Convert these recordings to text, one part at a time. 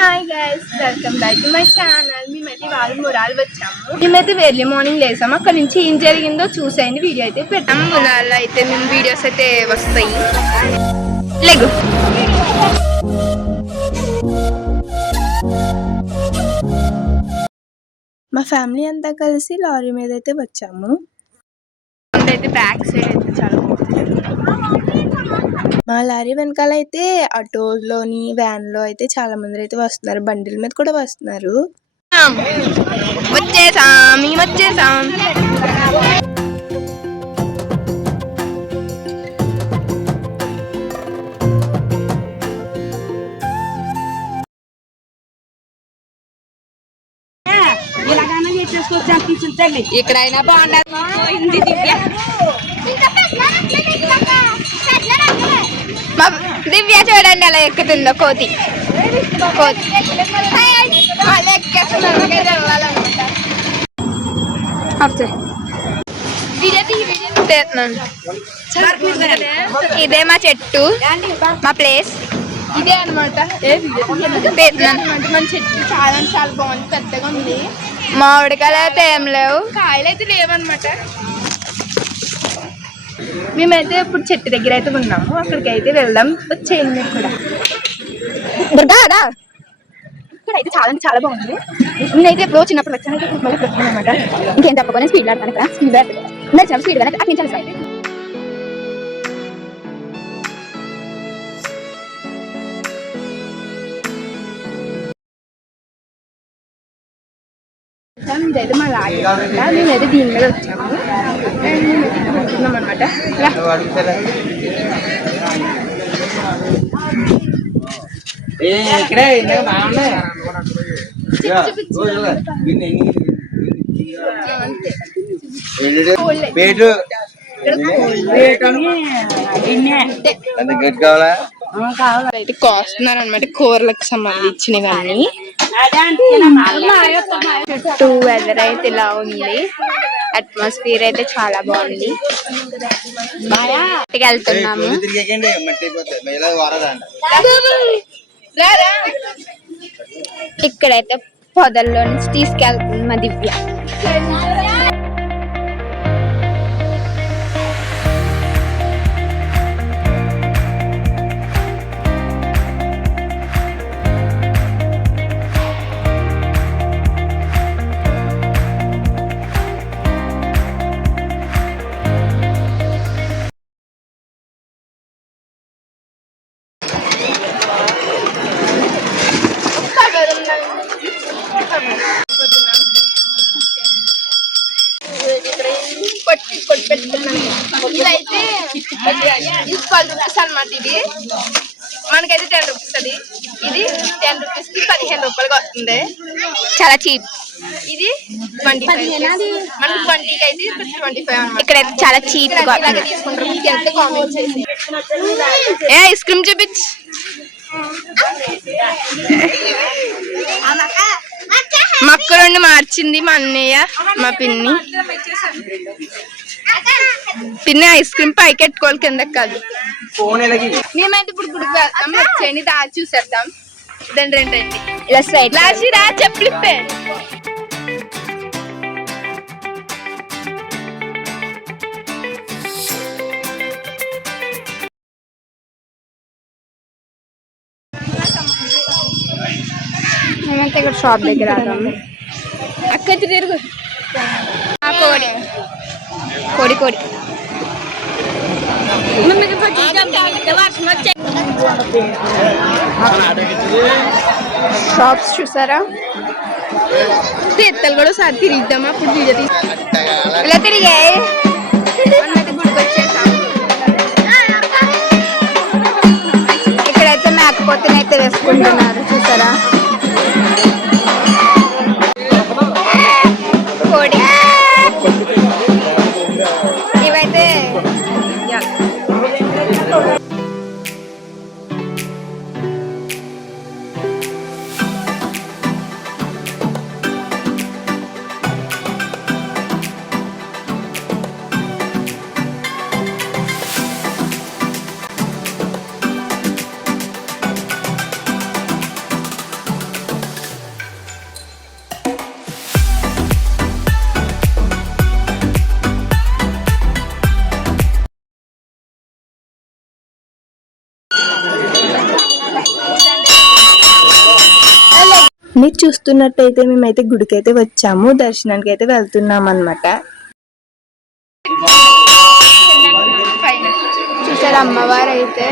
Hi guys, welcome back to my channel. మేమైతే వాళ్ళు మురాలు వచ్చాము. మేమైతే ఎర్లీ మార్నింగ్ లేసాము. అక్కడ నుంచి ఏం జరిగిందో చూసేయండి. వీడియో అయితే పెట్టాము. మురాల్లో అయితే మేము వీడియోస్ అయితే వస్తాయి. లెగ్ మా ఫ్యామిలీ అంతా కలిసి లారీ మీద అయితే వచ్చాము. అయితే బ్యాక్ సైడ్ అయితే చాలా మా లారీ వెనకాల అయితే ఆటోలోని వ్యాన్ లో అయితే చాలా మంది అయితే వస్తున్నారు. బండిల మీద కూడా వస్తున్నారు. వచ్చేసాం. ఇక్కడైనా బాగుండదు. దివ్య చూడండి అలా ఎక్కుతుందో కోతి. ఇదే మా చెట్టు, మా ప్లేస్ ఇదే అనమాట. మన చెట్టు చాలా చాలా బాగుంది, పెద్దగా ఉంది. మామిడికాయలు అయితే ఏం లేవు, కాయలు అయితే లేవన్నమాట. మేమైతే ఇప్పుడు చెట్టు దగ్గర అయితే ఉన్నాము. అక్కడికి అయితే వెళ్దాం, వచ్చేయండి కూడా. ఇక్కడైతే చాలా చాలా బాగుంది. నేనైతే ఎప్పుడో చిన్నప్పుడు వచ్చాను అనమాట. ఇంకేం చెప్పకుండా స్పీడ్ ఆడతాను. ఇక్కడ స్పీడ్ నడిచిన స్పీడ్ కానీ అక్కడ నుంచి అయితే ఇదైతే మా లారీ అనమాట. మేమైతే దీని మీద వచ్చాము అనుకున్నాం అనమాట. అయితే కోస్తున్నారు అనమాట, కూరలకు సంబంధించినవన్నీ. చుట్టూ వెదర్ అయితే ఇలా ఉంది. అట్మాస్ఫియర్ అయితే చాలా బాగుంది. వెళ్తున్నాము. ఇక్కడైతే పొదల్లో నుంచి తీసుకెళ్తుంది మా దివ్య. ఇదైతే 12 రూపీస్ అనమాట. ఇది మనకైతే 10 రూపీస్. అది ఇది 10 రూపీస్ కి 15 రూపాయలకి వస్తుంది. చాలా చీప్. ఇది 25 మనకి 20కి అయితే 25 అనమాట. ఇక్కడైతే చాలా చీప్ తీసుకుంటారు. మీకు ఎంత కామెంట్ చేసి ఐస్ క్రీమ్ చూపించు. మా అక్క రెండు మార్చింది మా అన్నయ్య, మా పిన్ని. పిన్ని ఐస్ క్రీమ్ పైకి ఎట్టుకోవాలి, కిందకి కాదు. మేమైతే ఇప్పుడు గుడికి వెళ్తాం. వచ్చేయండి, దాచి చూసేద్దాం. రండి ఇలా స్ట్రైట్ లాసి రా చెప్పిప్పే. మేమైతే ఇక్కడ షాప్ దగ్గర ఆగాము. అక్క తిరుగు. కోడి కోడి షాప్స్ చూసారా? తీర్థాలు కూడా ఒకసారి తిరిగిద్దామా? అప్పుడు వీడియో ఇలా తిరిగాయి. గుడికి వచ్చేసాం. ఇక్కడైతే మేకపోతేనైతే వేసుకుంటున్నారు, చూసారా? కోడి ఇవైతే మీరు చూస్తున్నట్టయితే మేమైతే గుడికి అయితే వచ్చాము, దర్శనానికి అయితే వెళ్తున్నాం అన్నమాట. చూసారు అమ్మవారు అయితే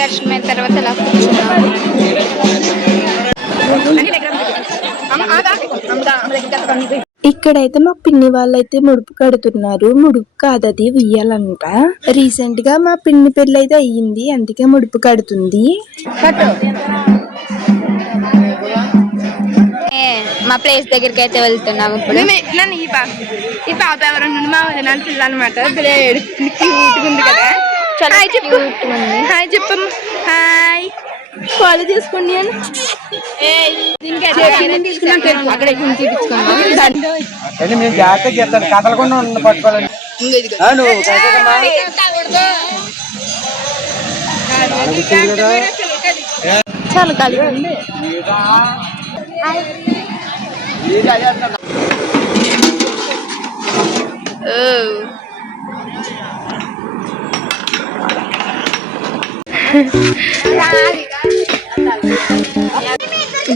దర్శనం అయిన తర్వాత ఎలా కూర్చున్నాము. ఇక్కడైతే మా పిన్ని వాళ్ళైతే ముడుపు కడుతున్నారు. ముడుపు కాదు, అది ఉయ్యాలంట. రీసెంట్ గా మా పిన్ని పెళ్లి అయితే అయ్యింది, అందుకే ముడుపు కడుతుంది. మా ప్లేస్ దగ్గరికి అయితే వెళ్తున్నాము ఇప్పుడు. ఈ పాప ఎవరు మా వదిన పిల్ల అనమాట. క్యూట్ ఉంది కదా. హాయ్ చెప్పు. హాయ్ చెప్పు. హాయ్ ఫాలో చేసుకోండి అని చాలా కలిగి ఉంది.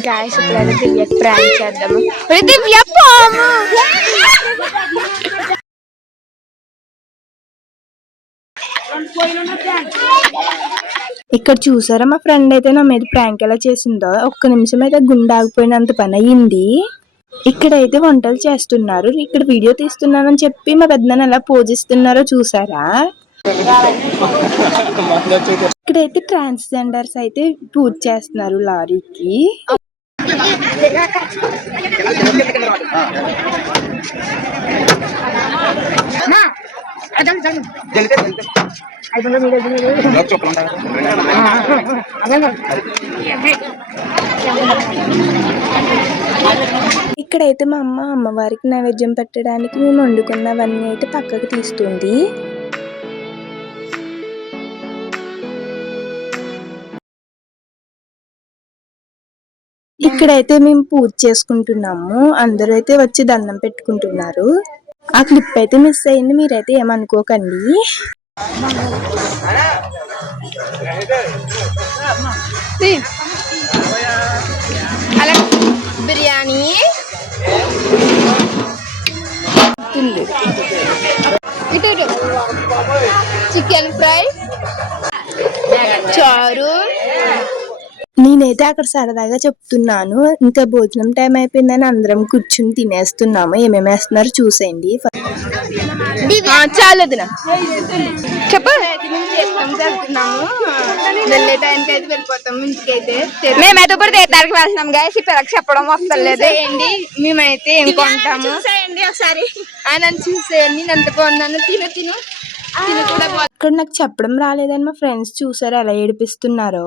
గాయస్ ఇప్పుడైతే దివ్య ప్రాంక్ చేద్దాము. దివ్య పాము ఇక్కడ చూసారా మా ఫ్రెండ్ అయితే నా మీద ప్రాంక్ ఎలా చేసిందో. ఒక్క నిమిషం అయితే గుండె ఆగిపోయినంత పని అయ్యింది. ఇక్కడైతే వంటలు చేస్తున్నారు. ఇక్కడ వీడియో తీస్తున్నానని చెప్పి మా పెద్దనాన్న ఎలా పూజిస్తున్నారో చూసారా. ఇక్కడైతే ట్రాన్స్జెండర్స్ అయితే పూజ చేస్తున్నారు లారీకి. ఇక్కడైతే మా అమ్మ అమ్మవారికి నైవేద్యం పెట్టడానికి మేము వండుకున్నవన్నీ అయితే పక్కకు తీస్తుంది. ఇక్కడైతే మేము పూజ చేసుకుంటున్నాము. అందరూ అయితే వచ్చి దండం పెట్టుకుంటున్నారు. ఆ క్లిప్ అయితే మిస్ అయింది, మీరైతే ఏమనుకోకండి. అలా బిర్యానీ, చికెన్ ఫ్రై, చారు. నేనైతే అక్కడ సరదాగా చెప్తున్నాను, ఇంకా భోజనం టైం అయిపోయిందని అందరం కూర్చుని తినేస్తున్నాము. ఏమేమి వేస్తున్నారు చూసేయండి. చాలా చెప్పు. వెళ్ళే టైంకి అయితే వెళ్ళిపోతాము ఇంటికైతే. మేమైతే ఇప్పుడు తీర్థానికి వెళ్తున్నాం గాయస్. పిల్లకి చెప్పడం వస్తలేదు. మేమైతే ఏం కొంటాము ఒకసారి నన్ను చూసేయండి. ఎంత బాగున్నాను. తిను ఇక్కడ నాకు చెప్పడం రాలేదని మా ఫ్రెండ్స్ చూసారు ఎలా ఏడిపిస్తున్నారో.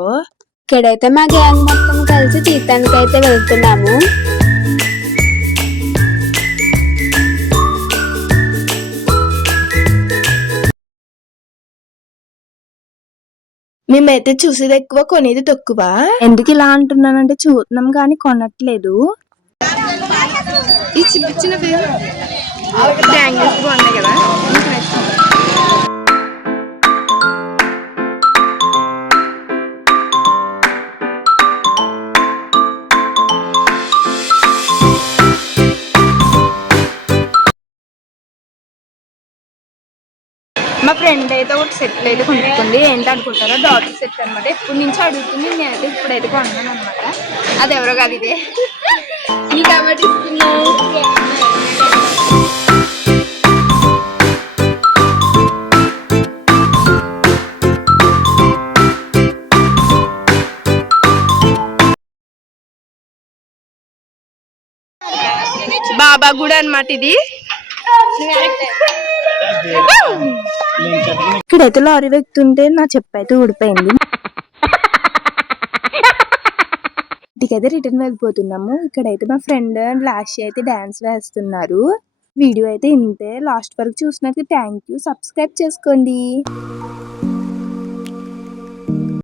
ఇక్కడైతే మా గ్యాంగ్ మొత్తం కలిసి తీర్థానికి అయితే వెళ్తున్నాము. మేమైతే చూసేది ఎక్కువ, కొనేది తక్కువ. ఎందుకు ఇలా అంటున్నానంటే చూస్తున్నాం కానీ కొనట్లేదు. ఈ చిన్న చిన్న బ్యాంగిల్స్ బాగున్నాయి కదా. మా ఫ్రెండ్ అయితే ఒక సెట్ అయితే కొనుక్కుంది. ఏంటనుకుంటారో డాటర్ సెట్ అనమాట. ఎప్పటి నుంచి అడుగుతుంది, నేనైతే ఇప్పుడైతే కొన్నాను అనమాట. అది ఎవరో కాదు, ఇదే నీ కాబట్టి ఇస్తున్నావు. బాబా గుడి అనమాట ఇది. ఇక్కడైతే లారీ వెళ్తుంటే నా చెప్పు అయితే ఊడిపోయింది. ఇంటికైతే రిటర్న్ వెళ్ళిపోతున్నాము. ఇక్కడైతే మా ఫ్రెండ్ అండ్ లాస్ట్ అయితే డాన్స్ వేస్తున్నారు. వీడియో అయితే ఇంతే. లాస్ట్ వరకు చూసినందుకు థ్యాంక్ యూ. సబ్స్క్రైబ్ చేసుకోండి.